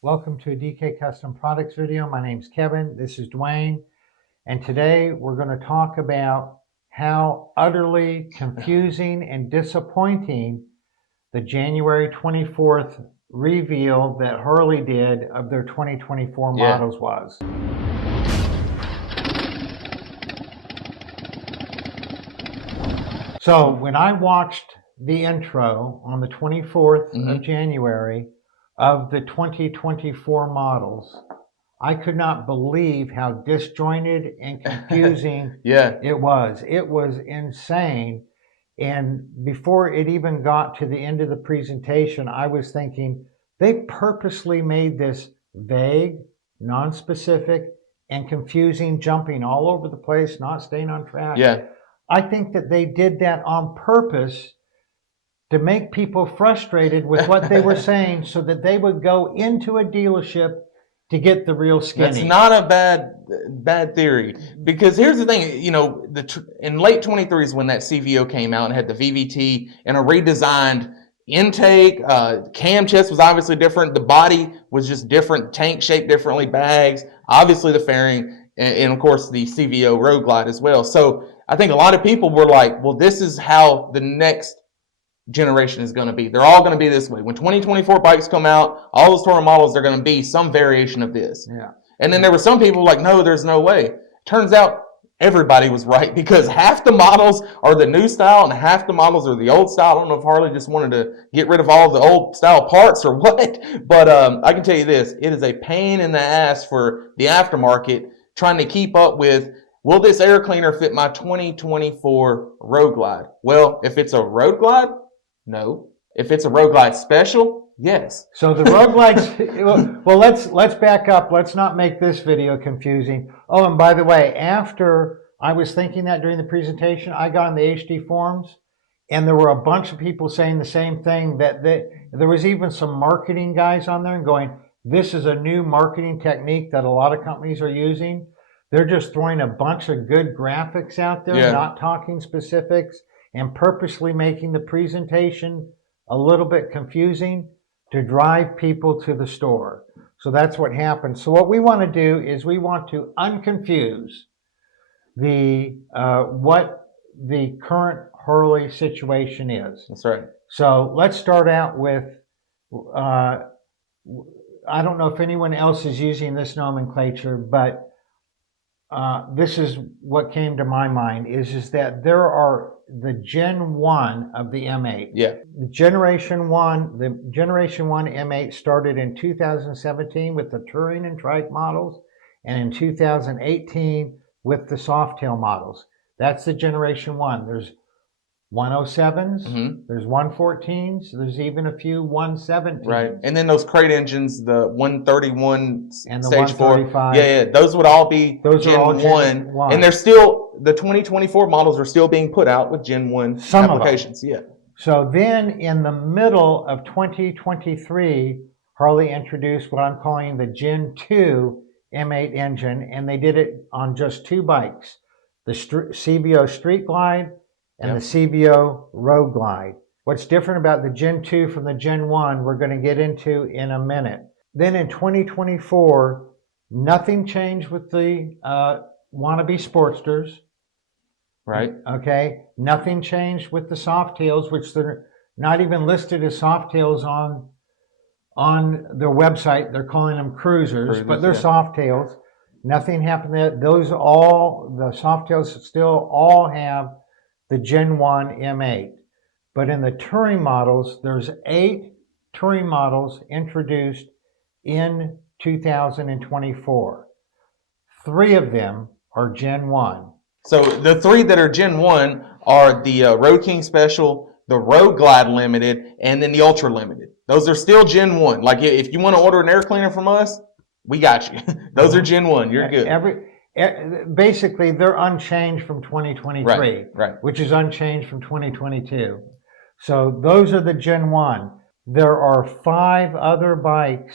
Welcome to a DK Custom Products video. My name's Kevin. This is Dwayne. And today we're going to talk about how utterly confusing and disappointing the January 24th reveal that Harley did of their 2024 models was. So when I watched the intro on the 24th of January of the 2024 models, I could not believe how disjointed and confusing it was. It was insane. And before it even got to the end of the presentation, I was thinking they purposely made this vague, non-specific, and confusing, jumping all over the place, not staying on track. I think that they did that on purpose to make people frustrated with what they were saying so that they would go into a dealership to get the real skinny. That's not a bad theory, because here's the thing, in late 23 is when that CVO came out and had the VVT and a redesigned intake. Cam chest was obviously different. The body was just different, tank shaped differently, bags, obviously the fairing, and of course the CVO Road Glide as well. So I think a lot of people were like, well, this is how the next generation is going to be. They're all going to be this way. When 2024 bikes come out, all those touring models, they're going to be some variation of this. And then there were some people like, no, there's no way. Turns out everybody was right, because half the models are the new style and half the models are the old style. I don't know if Harley just wanted to get rid of all the old style parts or what, but I can tell you this, it is a pain in the ass for the aftermarket trying to keep up with, will this air cleaner fit my 2024 Road Glide? Well, if it's a Road Glide, no. If it's a Road Glide Special, yes. So the Road Glides, well, let's back up. Let's not make this video confusing. Oh, and by the way, after I was thinking that during the presentation, I got on the HD forums, and there were a bunch of people saying the same thing, that there was even some marketing guys on there and going, this is a new marketing technique that a lot of companies are using. They're just throwing a bunch of good graphics out there, not talking specifics, and purposely making the presentation a little bit confusing to drive people to the store. So that's what happened. So what we want to do is we want to unconfuse what the current Harley situation is. That's right. So let's start out with, I don't know if anyone else is using this nomenclature, but this is what came to my mind, is that there are the Gen 1 of the M8. The Generation 1 M8 started in 2017 with the touring and trike models, and in 2018 with the Softail models. That's the Generation 1. There's 107s, there's 114s, there's even a few 117s. Right, and then those crate engines, the 131 and the stage 135. 4, those would all be Gen 1. And they're still, the 2024 models are still being put out with Gen 1 applications. So then in the middle of 2023, Harley introduced what I'm calling the Gen 2 M8 engine, and they did it on just two bikes, the CVO Street Glide and the CVO Road Glide. What's different about the Gen 2 from the Gen 1, we're going to get into in a minute. Then in 2024, nothing changed with the wannabe Sportsters. Right. Okay. Nothing changed with the Softails, which they're not even listed as Softails on their website. They're calling them Cruisers, but they're Softails. Nothing happened there. The Softails still all have the Gen 1 M8. But in the touring models, there's 8 touring models introduced in 2024. 3 of them are Gen 1. So the 3 that are Gen 1 are the Road King Special, the Road Glide Limited, and then the Ultra Limited. Those are still Gen 1. Like, if you want to order an air cleaner from us, we got you. Those are Gen 1. You're good. Basically, they're unchanged from 2023, right, which is unchanged from 2022. So those are the Gen 1. There are 5 other bikes,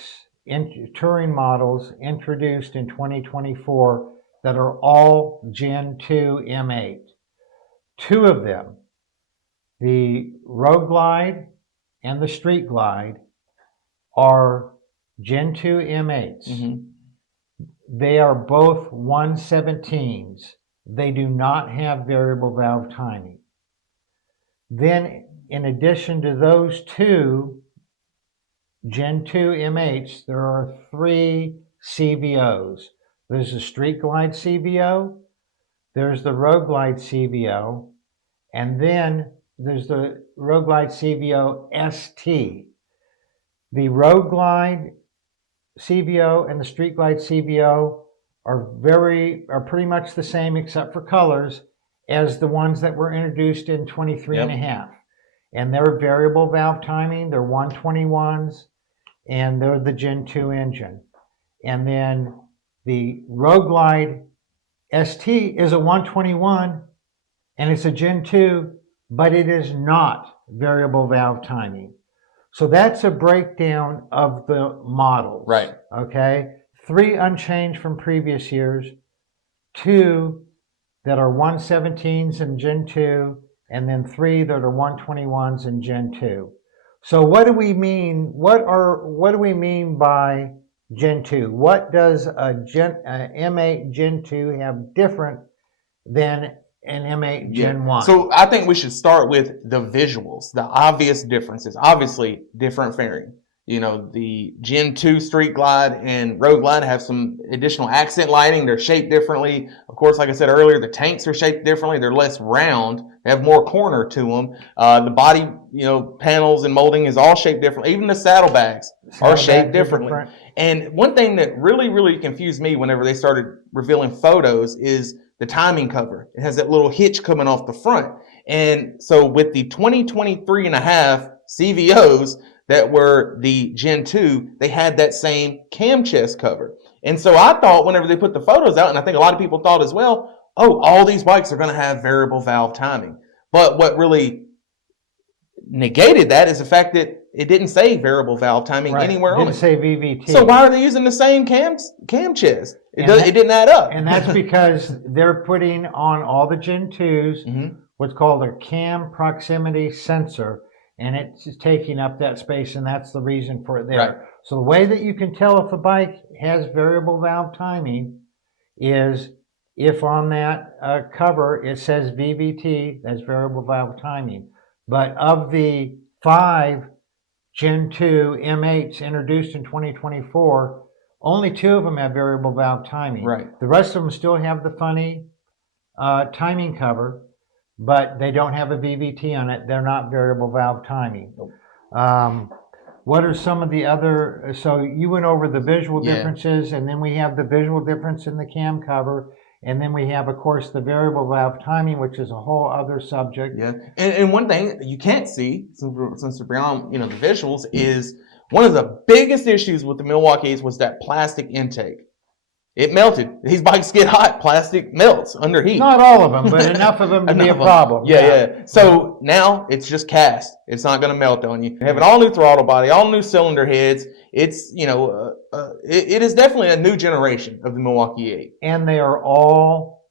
touring models, introduced in 2024 that are all Gen 2 M8. 2 of them, the Road Glide and the Street Glide, are Gen 2 M8s. Mm-hmm. They are both 117s. They do not have variable valve timing. Then, in addition to those two Gen 2 M8s, there are 3 CVOs. There's the Street Glide CVO, there's the Road Glide CVO, and then there's the Road Glide CVO ST. The Road Glide CVO and the Street Glide CVO are pretty much the same except for colors as the ones that were introduced in 23 and a half. And they're variable valve timing, they're 121s, and they're the Gen 2 engine. And then the Road Glide ST is a 121 and it's a Gen 2, but it is not variable valve timing. So that's a breakdown of the models. Right. Okay. 3 unchanged from previous years, 2 that are 117s in Gen 2, and then 3 that are 121s in Gen 2. So what do we mean? What do we mean by Gen 2? What does a M8 Gen 2 have different than an M8 Gen 1? So I think we should start with the visuals, the obvious differences. Obviously, different fairing. You know, the Gen 2 Street Glide and Road Glide have some additional accent lighting. They're shaped differently. Of course, like I said earlier, the tanks are shaped differently. They're less round. They have more corner to them. The body, panels and molding is all shaped differently. Even the saddlebags are shaped differently. And one thing that really, really confused me whenever they started revealing photos is the timing cover. It has that little hitch coming off the front. And so with the 2023 and a half CVOs that were the Gen 2, they had that same cam chest cover. And so I thought whenever they put the photos out, and I think a lot of people thought as well, oh, all these bikes are going to have variable valve timing. But what really negated that is the fact that it didn't say variable valve timing anywhere on it. It didn't say VVT. So why are they using the same cam chest? It didn't add up. And that's because they're putting on all the Gen 2s what's called a cam proximity sensor, and it's taking up that space, and that's the reason for it there. Right. So the way that you can tell if a bike has variable valve timing is if on that cover it says VVT, that's variable valve timing. But of the 5 Gen 2 M8s introduced in 2024, only 2 of them have variable valve timing. Right. The rest of them still have the funny timing cover, but they don't have a VVT on it. They're not variable valve timing. Nope. What are some of the other, so you went over the visual differences, and then we have the visual difference in the cam cover, and then we have, of course, the variable valve timing, which is a whole other subject. Yeah, and one thing you can't see, since we're beyond, the visuals, is one of the biggest issues with the Milwaukee's was that plastic intake. It melted. These bikes get hot. Plastic melts under heat. Not all of them, but enough of them to be a problem. Yeah. So now it's just cast. It's not going to melt on you. You have an all new throttle body, all new cylinder heads. It's, it is definitely a new generation of the Milwaukee 8. And they are all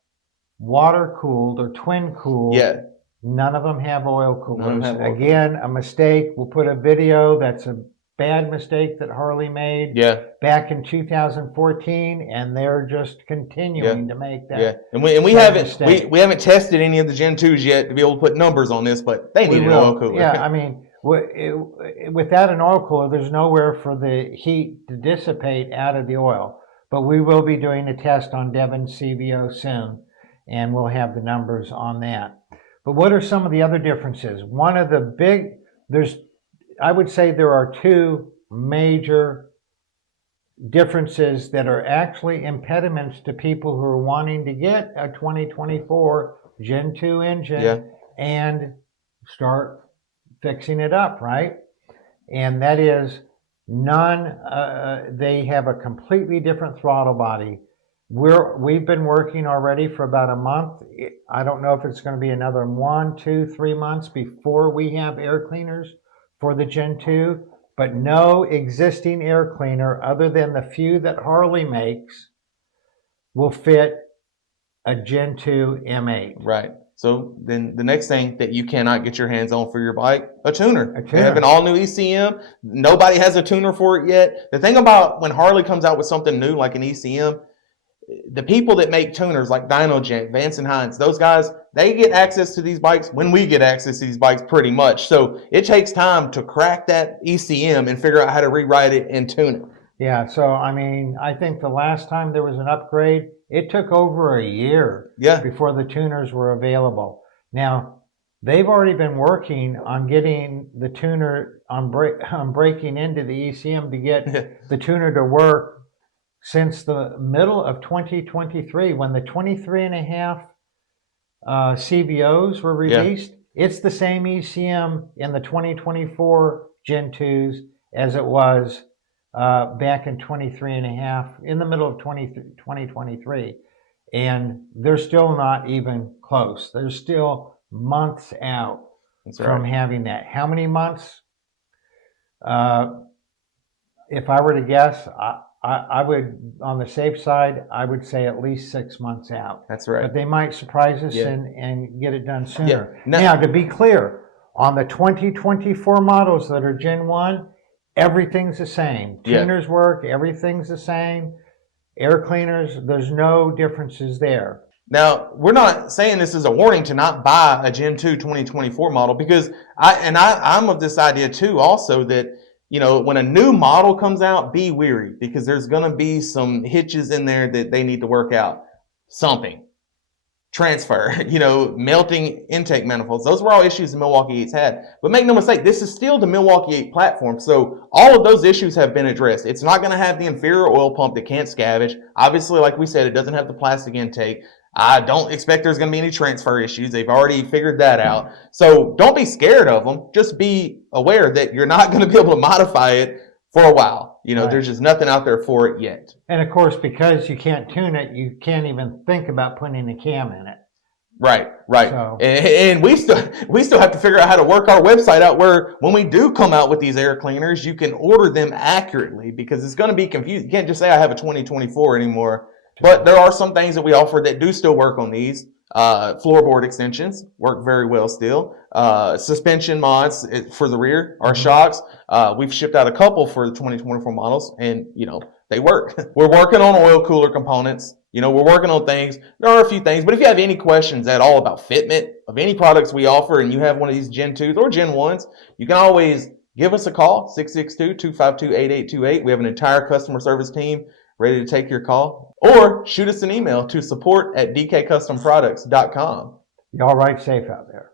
water cooled or twin cooled. Yeah. None of them have oil coolers. Again, a mistake. We'll put a video. That's a bad mistake that Harley made back in 2014, and they're just continuing to make that. Yeah, and we haven't tested any of the Gen 2s yet to be able to put numbers on this, but they need an oil cooler. Yeah, I mean, without an oil cooler, there's nowhere for the heat to dissipate out of the oil. But we will be doing a test on Devon's CVO soon, and we'll have the numbers on that. But what are some of the other differences? One of the I would say there are 2 major differences that are actually impediments to people who are wanting to get a 2024 Gen 2 engine and start fixing it up, right? And that is they have a completely different throttle body. We've been working already for about a month. I don't know if it's going to be another 1, 2, 3 months before we have air cleaners for the Gen 2, but no existing air cleaner other than the few that Harley makes will fit a Gen 2 M8. Right. So then the next thing that you cannot get your hands on for your bike, a tuner. A They have an tuner. all new ECM. Nobody has a tuner for it yet. The thing about when Harley comes out with something new like an ECM, the people that make tuners like Dynogent, Vance and Hines, those guys, they get access to these bikes when we get access to these bikes pretty much. So it takes time to crack that ECM and figure out how to rewrite it and tune it. Yeah, so I mean, I think the last time there was an upgrade, it took over a year Yeah. before the tuners were available. Now, they've already been working on getting the tuner on breaking into the ECM to get the tuner to work since the middle of 2023 when the 23.5 CVOs were released. It's the same ECM in the 2024 Gen 2s as it was back in 23.5, in the middle of 2023. And they're still not even close. They're still months out from having that. How many months? If I were to guess, I would, on the safe side, I would say at least 6 months out. That's right. But they might surprise us and get it done sooner. Yeah. Now, to be clear, on the 2024 models that are Gen 1, everything's the same. Tuners work, everything's the same. Air cleaners, there's no differences there. Now, we're not saying this is a warning to not buy a Gen 2 2024 model, because I'm of this idea too also that, you know, when a new model comes out, be weary, because there's going to be some hitches in there that they need to work out. Something. Transfer, you know, melting intake manifolds. Those were all issues the Milwaukee 8s had. But make no mistake, this is still the Milwaukee 8 platform. So all of those issues have been addressed. It's not going to have the inferior oil pump that can't scavenge. Obviously, like we said, it doesn't have the plastic intake. I don't expect there's going to be any transfer issues. They've already figured that out. So don't be scared of them. Just be aware that you're not going to be able to modify it for a while. You know, there's just nothing out there for it yet. And of course, because you can't tune it, you can't even think about putting a cam in it. Right. So, and we still have to figure out how to work our website out where when we do come out with these air cleaners, you can order them accurately, because it's going to be confusing. You can't just say I have a 2024 anymore. But there are some things that we offer that do still work on these. Floorboard extensions work very well still. Suspension mods for the rear, our shocks. We've shipped out a couple for the 2024 models, and, you know, they work. We're working on oil cooler components. You know, we're working on things. There are a few things, but if you have any questions at all about fitment of any products we offer, and you have one of these Gen 2s or Gen 1s, you can always give us a call, 662-252-8828. We have an entire customer service team ready to take your call, or shoot us an email to support@dkcustomproducts.com. y'all ride safe out there.